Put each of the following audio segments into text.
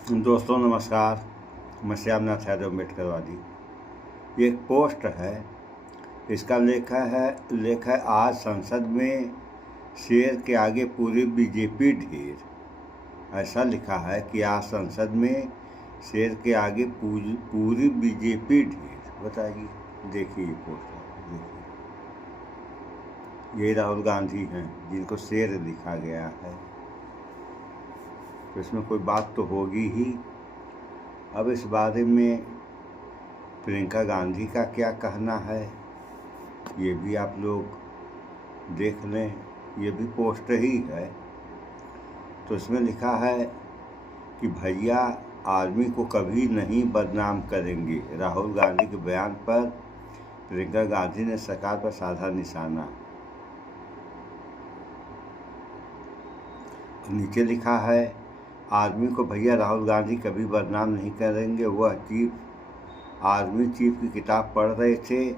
दोस्तों नमस्कार। मैं श्यामनाथ यादव अम्बेडकरवादी। ये एक पोस्ट है, इसका लेख है आज संसद में शेर के आगे पूरी बीजेपी ढेर। ऐसा लिखा है कि आज संसद में शेर के आगे पूरी बीजेपी ढेर। बताइए, देखिए ये पोस्ट देखिए, ये राहुल गांधी हैं जिनको शेर लिखा गया है, तो इसमें कोई बात तो होगी ही। अब इस बारे में प्रियंका गांधी का क्या कहना है, ये भी आप लोग देख लें। ये भी पोस्ट ही है, तो इसमें लिखा है कि भैया आर्मी को कभी नहीं बदनाम करेंगे। राहुल गांधी के बयान पर प्रियंका गांधी ने सरकार पर साधा निशाना। नीचे लिखा है, आर्मी को भैया राहुल गांधी कभी बदनाम नहीं करेंगे। वह आर्मी चीफ की किताब पढ़ रहे थे,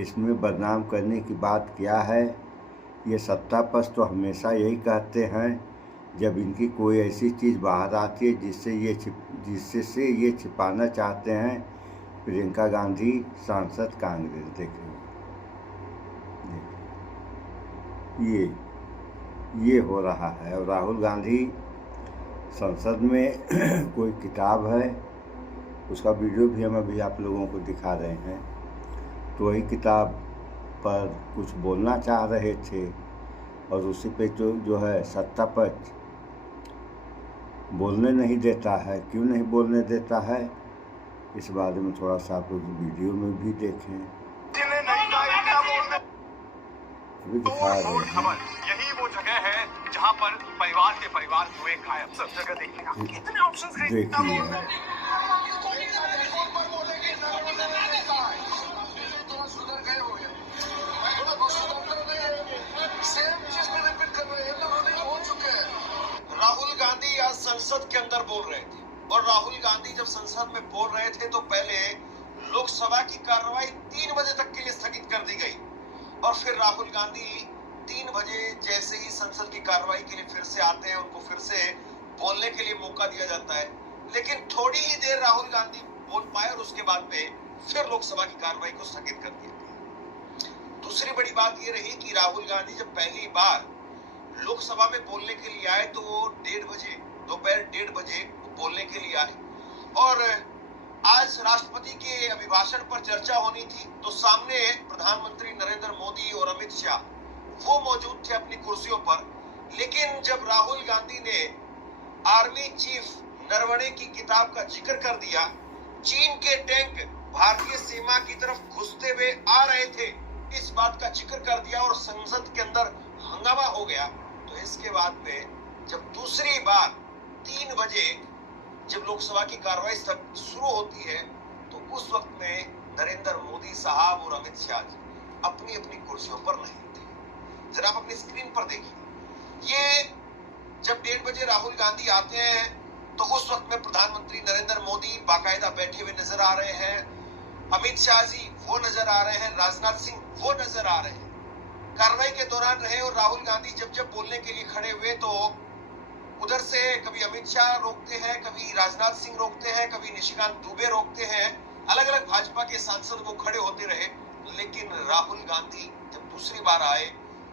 इसमें बदनाम करने की बात क्या है। ये सत्तापक्ष तो हमेशा यही कहते हैं जब इनकी कोई ऐसी चीज़ बाहर आती है जिससे ये छिपाना चाहते हैं। प्रियंका गांधी सांसद कांग्रेस। देखिए ये हो रहा है। और राहुल गांधी संसद में कोई किताब है, उसका वीडियो भी हम अभी आप लोगों को दिखा रहे हैं। तो वही किताब पर कुछ बोलना चाह रहे थे और उसी पे जो है सत्तापक्ष बोलने नहीं देता है। क्यों नहीं बोलने देता है, इस बारे में थोड़ा सा आप लोग वीडियो में भी देखें। अभी दिखा रहे हैं। यही वो जगह है जहां पर परिवार के परिवार हुए गायब। सब जगह देखिएगा, कितने ऑप्शंस देखिए राहुल गांधी आज संसद के अंदर बोल रहे थे, और राहुल गांधी जब संसद में बोल रहे थे तो पहले लोकसभा की कार्रवाई 3 बजे तक के लिए स्थगित कर दी गई, और फिर राहुल गांधी 3 बजे जैसे ही संसद की कार्रवाई के लिए फिर से आते हैं, उनको फिर से बोलने के लिए मौका दिया जाता है। लेकिन थोड़ी ही देर राहुल गांधी बोल पाए और उसके बाद में फिर लोकसभा की कार्रवाई को स्थगित कर दिया गया। दूसरी बड़ी बात यह रही कि राहुल गांधी जब पहली बार लोकसभा में बोलने के लिए आए तो वो 1:30 बजे, दोपहर 1:30 बजे बोलने के लिए आए। और आज राष्ट्रपति के अभिभाषण पर चर्चा होनी थी, तो सामने प्रधानमंत्री नरेंद्र मोदी और अमित शाह वो मौजूद थे अपनी कुर्सियों पर। लेकिन जब राहुल गांधी ने आर्मी चीफ नरवणे की किताब का जिक्र कर दिया, चीन के टैंक भारतीय सीमा की तरफ घुसते हुए आ रहे थे, इस बात का जिक्र कर दिया और संसद के अंदर हंगामा हो गया, तो इसके बाद में जब दूसरी बार 3 बजे जब लोकसभा की कार्रवाई शुरू होती है, तो उस वक्त में नरेंद्र मोदी साहब और अमित शाह जी अपनी अपनी कुर्सियों पर नहीं थे। जरा आप अपनी स्क्रीन पर देखिए, ये जब 1:30 बजे राहुल गांधी आते हैं तो उस वक्त में प्रधानमंत्री नरेंद्र मोदी बाकायदा बैठे हुए नजर आ रहे हैं, अमित शाह जी वो नजर आ रहे हैं, राजनाथ सिंह वो नजर आ रहे हैं, कार्रवाई के दौरान रहे। और राहुल गांधी जब बोलने के लिए खड़े हुए तो उधर से कभी अमित शाह रोकते हैं, कभी राजनाथ सिंह रोकते हैं, कभी निशिकांत दुबे रोकते हैं, अलग अलग भाजपा के सांसद वो खड़े होते रहे। लेकिन राहुल गांधी जब दूसरी बार आए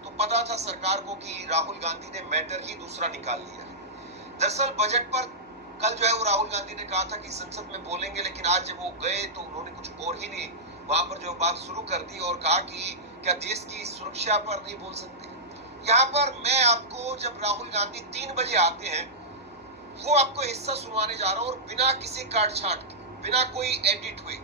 तो पता था सरकार को कि राहुल गांधी ने मैटर ही दूसरा निकाल लिया है। दरअसल बजट पर कल जो है वो राहुल गांधी ने कहा था कि संसद में बोलेंगे, लेकिन आज जब वो गए तो उन्होंने कुछ और ही नहीं वहां पर जो बात शुरू कर दी और कहा कि क्या देश की सुरक्षा पर नहीं बोल सकते। यहाँ पर मैं आपको, जब राहुल गांधी 3 बजे आते हैं, वो आपको हिस्सा सुनवाने जा रहा हूँ, और बिना किसी काट छाट के, बिना कोई एडिट हुए।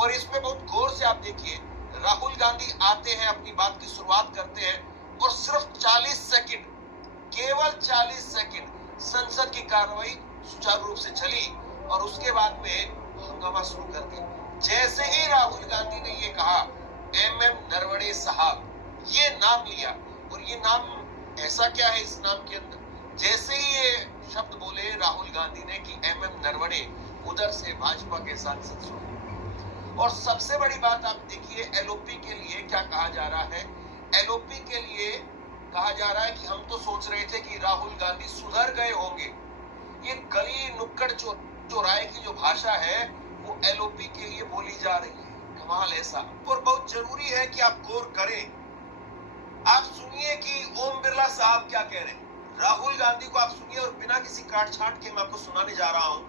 और इसमें बहुत गौर से आप देखिए, राहुल गांधी आते हैं, अपनी बात की शुरुआत करते हैं, और सिर्फ 40 सेकंड, केवल 40 सेकंड संसद की कार्रवाई सुचारू रूप से चली, और उसके बाद में हंगामा शुरू कर दिया। जैसे ही राहुल गांधी ने ये कहा MM नरवणे साहब, ये नाम लिया, और ये नाम ऐसा क्या है इस नाम के अंदर, जैसे ही ये शब्द बोले राहुल गांधी ने कि MM नरवणे, उधर से भाजपा के सांसद सुने। और सबसे बड़ी बात आप देखिए, LOP के लिए क्या कहा जा रहा है। LOP के लिए कहा जा रहा है कि हम तो सोच रहे थे कि राहुल गांधी सुधर गए होंगे, ये गली नुक्कड़ चौराहे की जो भाषा है वो एलओपी के लिए बोली जा रही है। कमाल ऐसा। और बहुत जरूरी है कि आप गौर करें, आप सुनिए कि ओम बिरला साहब क्या कह रहे हैं। राहुल गांधी को आप सुनिए और बिना किसी काट छांट के मैं आपको सुनाने जा रहा हूं।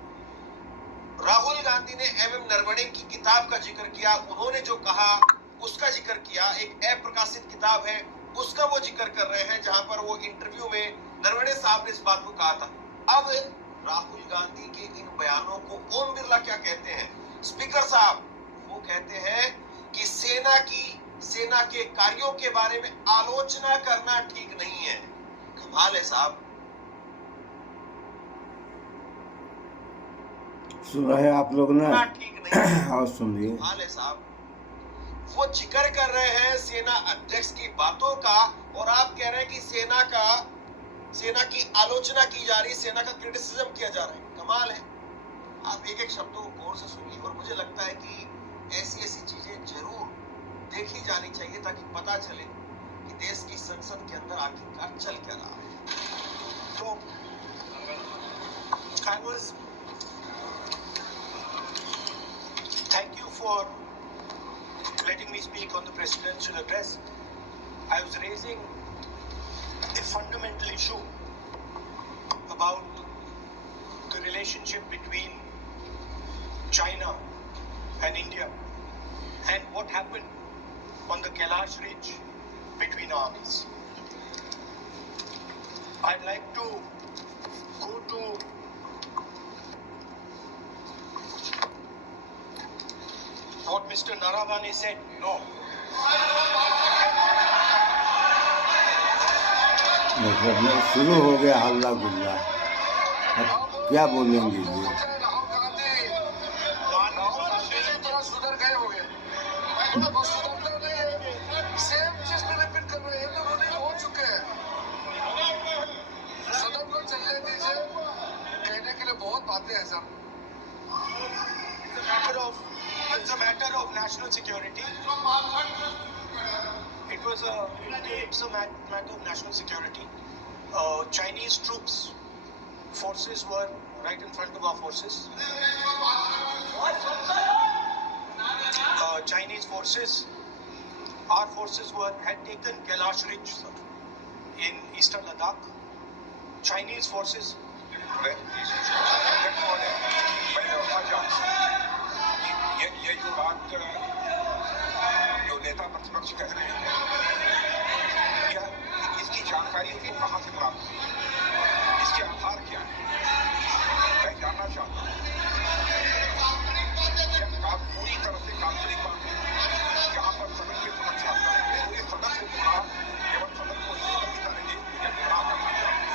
राहुल गांधी ने एमएम नरवणे की किताब का जिक्र किया, उन्होंने जो कहा उसका जिक्र किया। एक अप्रकाशित किताब है उसका वो जिक्र कर रहे हैं, जहां पर वो इंटरव्यू में नरवणे साहब ने इस बात को कहा था। अब राहुल गांधी के इन बयानों को ओम बिरला क्या कहते हैं, स्पीकर साहब, वो कहते हैं कि सेना के कार्यों के बारे में आलोचना करना ठीक नहीं है। कमाल है साहब। सुन रहे हैं आप लोग ना, ठीक नहीं और सुनिए। कमाल है साहब। वो जिक्र कर रहे हैं सेना अध्यक्ष की बातों का और आप कह रहे हैं कि सेना की आलोचना की जा रही, सेना का क्रिटिसिज्म किया जा रहा है। कमाल है। आप एक एक शब्दों को गौर से सुनिए और मुझे लगता है कि ऐसी चीजें जरूर देखी जानी चाहिए ताकि पता चले कि देश की संसद के अंदर आखिरकार चल क्या रहा है। तो thank you for letting me speak on the presidential address. I was raising a fundamental issue about the relationship between China and India and what happened on the Kailash Ridge between armies. I'd like to go to what Mr. Naravane said. No. मतलब शुरू हो गया हल्ला गुल्ला, अब क्या बोलेंगे ये। राहुल गांधी थोड़ा सुधर गए हो गए, थोड़ा सुधरता नहीं है, सेम चीज पे रिपीट कर रहे हैं, तो रूलिंग हो चुके हैं। सदन को चलने दीजिए, कहने के लिए बहुत बातें हैं sir. It's a matter of national security. It's a matter of national security. Chinese forces were right in front of our forces. Chinese forces, our forces had taken Kailash Ridge in eastern Ladakh. Chinese forces. ये जो बात जो नेता प्रतिपक्ष कह रहे हैं, क्या इसकी जानकारी उनको कहां से प्राप्त हुई, इसके आधार क्या है, मैं जानना चाहता हूं। यह पूरी तरह से काल्पनिक बात है, जहां पर सदन की सुरक्षा पूरे सदन को गुमराह, केवल सदन को ही कभी करेंगे, यह गुमराह करना चाहते हैं।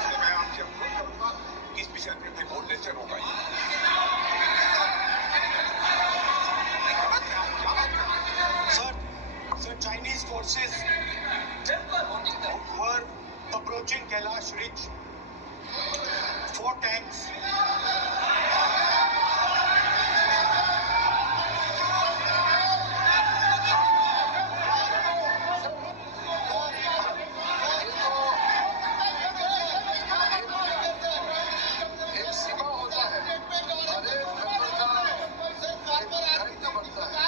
इसलिए मैं आपसे अनुरोध करूंगा कि इस विषय पर बोलने से रोकाइए। So Chinese forces were approaching Kailash Ridge. 4 tanks. एक सीमा होता है, हर एक मेंबर का दायित्व बनता है।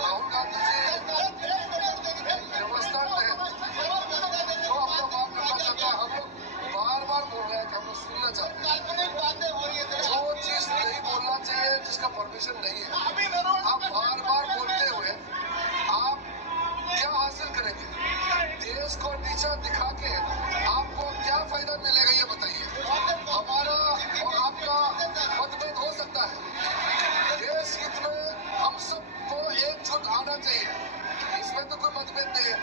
राहुल गांधी जी व्यवस्था में जो अपना बात करना चाहता है, हम लोग बार-बार बोल रहे हैं कि हम लोग सुनना चाहते हैं। जो चीज नहीं बोलना चाहिए, जिसका परमिशन नहीं है, आप बार-बार बोलते हुए आप क्या हासिल करेंगे? देश को नीचा दिखा के आपको क्या फायदा मिलेगा, ये बताइए। हमारा और आपका मतभेद हो सकता है, देश हित में हम सबको एकजुट आना चाहिए, इसमें तो कोई मतभेद नहीं है।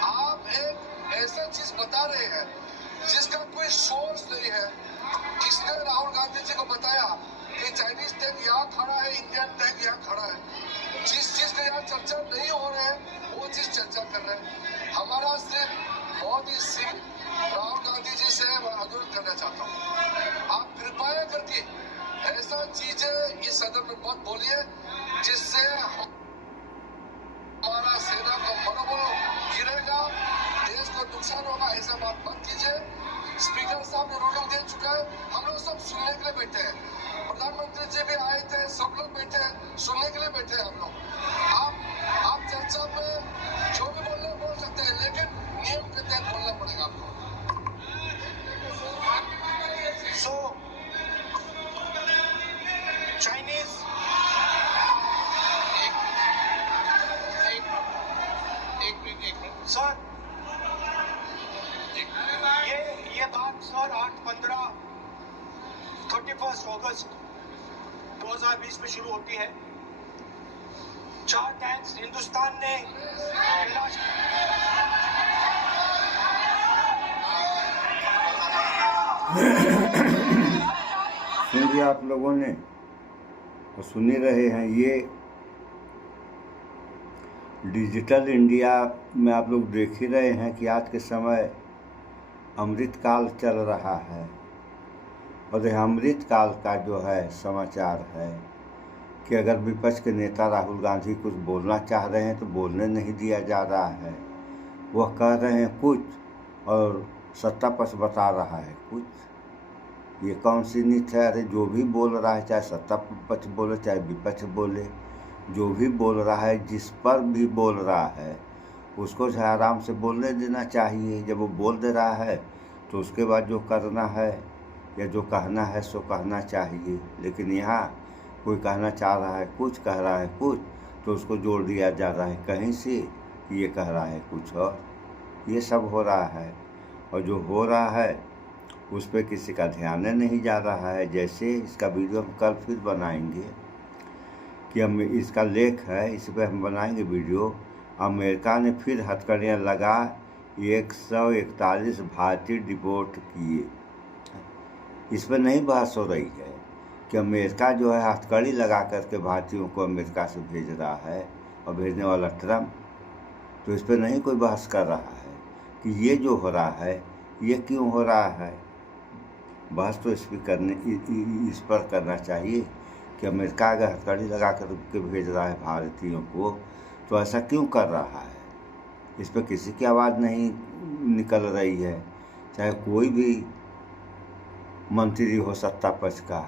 आप एक ऐसा चीज बता रहे हैं जिसका कोई सोर्स नहीं है। किसने राहुल गांधी जी को बताया कि चाइनीज टैंक यहाँ खड़ा है, इंडियन टैंक यहाँ खड़ा है? जिस चीज का यहाँ चर्चा नहीं हो रहा है वो चीज चर्चा कर रहे हैं। हमारा सिर्फ बहुत ही सिर्फ राहुल गांधी जी से मैं अनुरोध करना चाहता हूँ, आप कृपया करके ऐसा चीजें इस सदन में मत बोलिए जिससे हमारा सेना का मनोबल गिरेगा, देश को नुकसान होगा। ऐसा बात मत कीजिए। स्पीकर साहब ने रूलिंग दे चुका है, हम लोग सब सुनने के लिए बैठे हैं। प्रधानमंत्री जी भी आए थे, सब लोग बैठे हैं, सुनने के लिए बैठे हैं हम लोग। आप चर्चा में जो भी बोलना बोल सकते हैं, लेकिन नियम के तहत बोलना पड़ेगा आपको। So, Chinese एक मिनट सर, ये बात सर 8-15 31 अगस्त 2020 में शुरू होती है। 4 टैंक्स हिंदुस्तान ने कैलाश सुन लिया आप लोगों ने, तो सुन ही रहे हैं। ये डिजिटल इंडिया में आप लोग देख ही रहे हैं कि आज के समय अमृतकाल चल रहा है, और यह अमृतकाल का जो है समाचार है कि अगर विपक्ष के नेता राहुल गांधी कुछ बोलना चाह रहे हैं तो बोलने नहीं दिया जा रहा है। वह कह रहे हैं कुछ और सत्ता पक्ष बता रहा है कुछ। ये कौन सी नीति है? अरे जो भी बोल रहा है, चाहे सत्ता पक्ष बोले चाहे विपक्ष बोले, जो भी बोल रहा है, जिस पर भी बोल रहा है, उसको जो है आराम से बोलने देना चाहिए। जब वो बोल दे रहा है तो उसके बाद जो करना है या जो कहना है सो कहना चाहिए। लेकिन यहाँ कोई कहना चाह रहा है कुछ, कह रहा है कुछ, तो उसको जोड़ दिया जा रहा है कहीं से, ये कह रहा है कुछ और। ये सब हो रहा है, और जो हो रहा है उस पर किसी का ध्यान नहीं जा रहा है। जैसे इसका वीडियो हम कल फिर बनाएंगे कि हम इसका लेख है, इस पर हम बनाएंगे वीडियो। अमेरिका ने फिर हथकड़ियाँ लगा 141 भारतीय डिपोर्ट किए। इस पर नहीं बहस हो रही है कि अमेरिका जो है हथकड़ी लगा करके भारतीयों को अमेरिका से भेज रहा है, और भेजने वाला ट्रम्प। तो इस पर नहीं कोई बहस कर रहा है कि ये जो हो रहा है ये क्यों हो रहा है। बहस तो इस पर करना चाहिए कि अमेरिका अगर हथकड़ी लगा कर के भेज रहा है भारतीयों को, तो ऐसा क्यों कर रहा है। इस पर किसी की आवाज़ नहीं निकल रही है, चाहे कोई भी मंत्री हो सत्ता पक्ष का।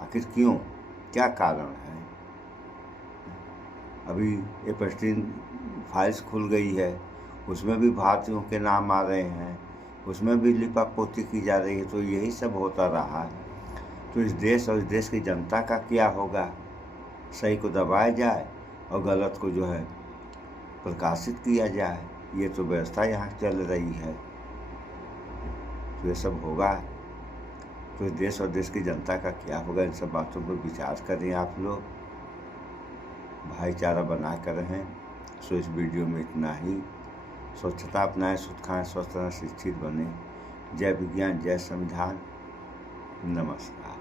आखिर क्यों, क्या कारण है। अभी एपस्टीन फाइल्स खुल गई है, उसमें भी भारतीयों के नाम आ रहे हैं, उसमें भी लिपापोती की जा रही है। तो यही सब होता रहा। तो इस देश और इस देश की जनता का क्या होगा। सही को दबाया जाए और गलत को जो है प्रकाशित किया जाए, ये तो व्यवस्था यहाँ चल रही है। तो ये सब होगा तो इस देश और देश की जनता का क्या होगा। इन सब बातों पर विचार करें आप लोग, भाईचारा बना कर रहें। सो इस वीडियो में इतना ही। स्वच्छता अपनाएं, शुद्ध खाएं, स्वस्थ रहें, शिक्षित बने। जय विज्ञान, जय संविधान। नमस्कार।